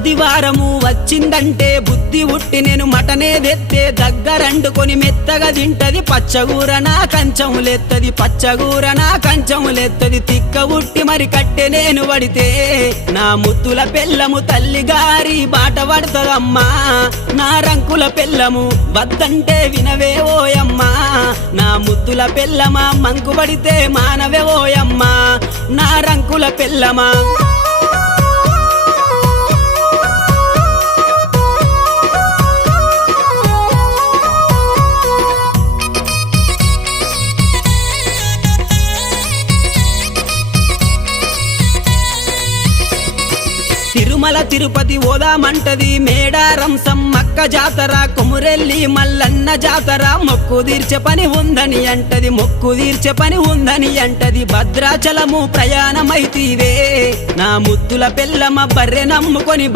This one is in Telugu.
ఆదివారము వచ్చిందంటే బుద్ధి ఉట్టి నేను మటనే తెత్తే దగ్గరండుకొని మెత్తగా తింటది పచ్చగూర నా కంచములెత్తది పచ్చగూర నా కంచములెత్తది తిక్క ఉట్టి మరి కట్టె నేను పడితే నా ముత్తుల పెళ్ళము తల్లి గారి బాట పడుతదమ్మా నా రంకుల పెళ్ళము వద్దంటే వినవే ఓయమ్మా నా ముద్దుల పెళ్ళమా మంకు పడితే మానవే ఓయమ్మా నా రంకుల పెళ్ళమా తిరుమల తిరుపతి ఓదామంటది మేడారం సమ్మక్క జాతర కొమురెల్లి మల్లన్న జాతర మొక్కు తీర్చే పని ఉందని అంటది మొక్కు తీర్చే పని ఉందని అంటది భద్రాచలము ప్రయాణమైతీవే నా ముద్దుల పెళ్ళమ బర్రె నమ్ముకొని